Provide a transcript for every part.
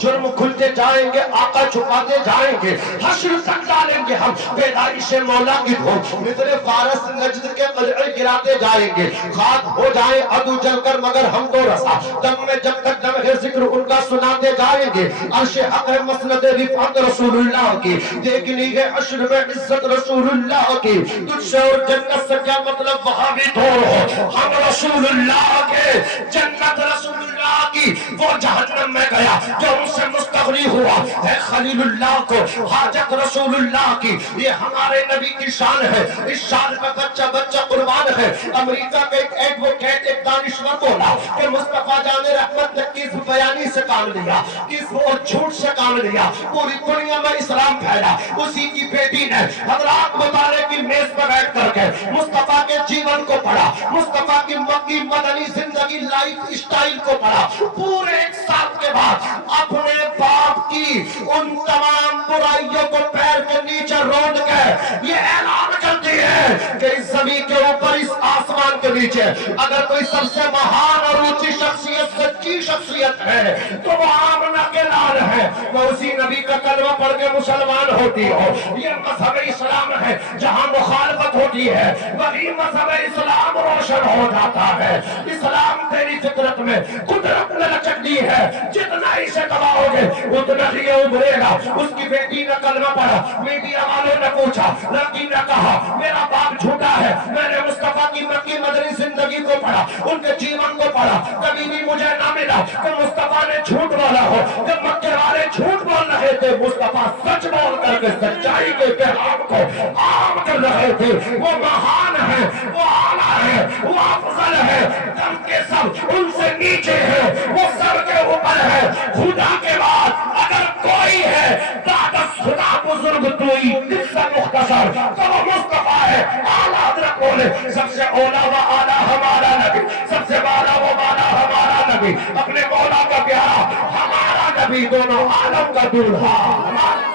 جرم کھلتے جائیں گے، آقا چھپاتے جائیں گے، حشر تک ڈالیں گے ہم بیداری سے مولا کی دھوپ، مثل فارس نجد کے قلعے گراتے جائیں گے، خاک ہو جائیں عدو جل کر مگر ہم تو رسا دم میں جب تک دم ہے ذکر ان کا سناتے جائیں گے، عرش حق ہے مسند رفعت رسول اللہ کی، دیکھنی ہے عشر میں عزت رسول اللہ کی، تجھ سے اور جنت سے کیا مطلب وہاں بھی دور ہو، ہم رسول اللہ کے، جنت رسول اللہ کی، وہ جہنم میں گیا جو ان سے مستغنی ہوا ہے خلیل اللہ کو، حاجت رسول اللہ کی، یہ ہمارے نبی کی شان ہے، اس شان میں بچہ بچہ قربان ہے۔ امریکہ کا ایک ایڈوکیٹ ایک دانشور بولا کہ مصطفیٰ جان رحمت نے کس بیانی سے کام لیا، کس اور جھوٹ سے کام لیا، پوری دنیا میں اسلام پھیلا، اسی کی بیٹی نے حضرات مطالعے کی میز پر بیٹھ کر کے مصطفیٰ کے جیون کو پڑھا، مصطفیٰ کی مکی مدنی زندگی لائف اسٹائل کو پڑھا، پورے ایک سال کے بعد اپنے باپ کی ان تمام برائیوں کو پیر کے نیچے روند کے یہ اعلان کرتی ہے کہ اس زمین کے اوپر اس آسمان کے نیچے اگر کوئی سب سے مہان اور اونچی شخصیت سچی شخصیت ہے تو وہ آمنہ کے لال ہے، وہ اسی نبی کا کلمہ پڑھ کے مسلمان ہوتی ہو، یہ مذہب اسلام ہے جہاں مخالفت ہوتی ہے وہی مذہب اسلام روشن ہو جاتا ہے۔ اسلام تیری فطرت میں قدرت نے لچک دی ہے، جتنا اسے دباؤ گے اتنا ہی ابھرے گا۔ اس کی بیٹی نے کلمہ پڑھا، میڈیا والوں نے پوچھا، لڑکی نے کہا میرا باپ جھوٹا ہے، میں نے مصطفیٰ کی مکی مدنی زندگی کو پڑھا، ان کے جیون کو پڑھا، کبھی بھی مجھے نہ ملا کہ مصطفیٰ نے جھوٹ بولا ہو، کہ مکے والے جھوٹ بول رہے تھے، مصطفیٰ سچ بول کر کے سچائی کے پیغام کو عام کر رہے تھے۔ وہ مہان ہے، وہ اعلیٰ ہے، وہ افضل ہے، دم کے سب ان سے نیچے ہے، وہ سب کے اوپر ہے۔ خدا کے بعد اگر کوئی ہے دادس خدا بزرگ توئی جس سے مختصر تو وہ مصطفیٰ ہے۔ اعلیٰ حضرت بولے سب سے اولا و اعلیٰ ہمارا نبی، سب سے بالا و بالا ہمارا نبی، اپنے مولا کا پیارا ہمارا نبی، دونوں عالم کا دولہا ہمارا۔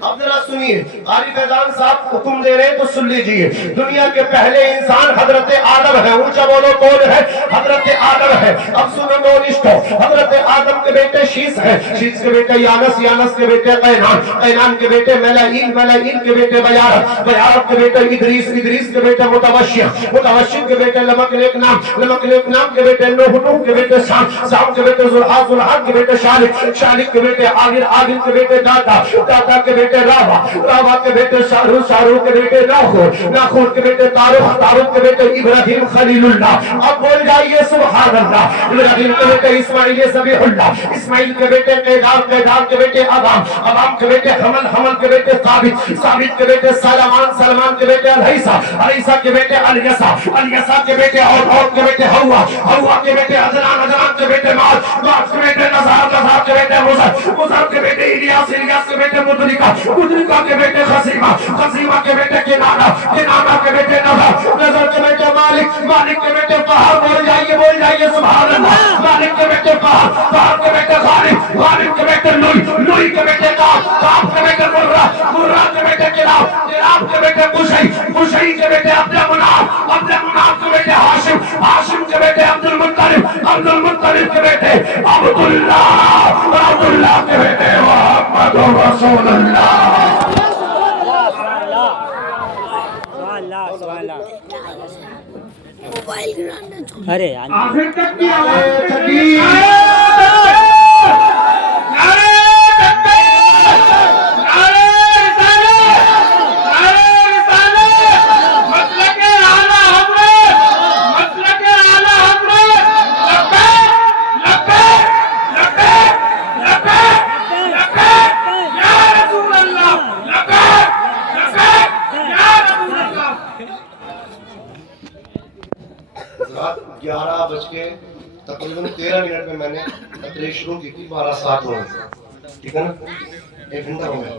اب ذرا سنیے، قاری فیضان صاحب حکم دے رہے تو سن لیجئے، دنیا کے پہلے انسان حضرت آدم ہے، اونچا بولو کون ہے؟ حضرت آدم ہے۔ اب سنو نونشتو، حضرت آدم کے بیٹے شیس ہیں، شیس کے بیٹے یانس، یانس کے بیٹے قینان، قینان کے بیٹے میلائیل، میلائیل کے بیٹے بیارت، بیارت کے بیٹے ادریس، ادریس کے بیٹے متوشیخ، متوشیخ کے بیٹے لمک لیک نام، لمک لیک نام کے بیٹے نوح، نوح کے بیٹے سام، سام کے بیٹے زلحا، زلحا کے بیٹے شالک، شالک کے بیٹے آگر، آگر کے بیٹے داتا، داتا کے بیٹے راوا، راوا کے بیٹے شارو، شارو کے بیٹے ناخور، ناخور کے بیٹے تاروخ، تاروخ کے بیٹے ابراہیم خلیل اللہ۔ اب بول جائیے سبحان اللہ۔ ابراہیم کے بیٹے اسماعیل ذبیح اللہ، اسماعیل کے بیٹے قیدار، قیدار کے بیٹے ابام، ابام کے بیٹے حمل، حمل کے بیٹے ثابت، ثابت کے بیٹے سلمان، سلمان کے بیٹے الہیسا، الہیسا کے بیٹے الیسا، الیسا کے بیٹے اور کے بیٹے ہوا، ہوا کے بیٹے عدنان، عدنان کے بیٹے مال، مال کے بیٹے نزار، نزار کے بیٹے مزر، مزر کے بیٹے الیاس، الیاس کے بیٹے مدرکہ، مدرکہ کے بیٹے خزیمہ، خزیمہ کے بیٹے کنانہ، کنانہ کے بیٹے نظر، نظر کے بیٹے مالک، مالک کے بیٹے فہر، بول جائیے سبحان اللہ۔ مالک کے بیٹے فہر، فہر کے بیٹے غالب، غالب کے بیٹے لوئی، لوئی کے بیٹے کام، کام کے بیٹے مرہ، مرہ کے بیٹے کلاب، کلاب کے بیٹے قشی، قشی کے بیٹے عبد مناف، عبد مناف کے بیٹے ہاشم، ہاشم کے بیٹے عبد المطلب، عبد المطلب کے بیٹے عبداللہ، عبداللہ کے بیٹے محمد رسول اللہ۔ ارے آخر تک کی آواز تکبیر، تقریباً 13 منٹ میں نے تقریر شروع کی تھی، 12:07 ہو گئے، ٹھیک ہے نا، 1 گھنٹہ ہو گیا۔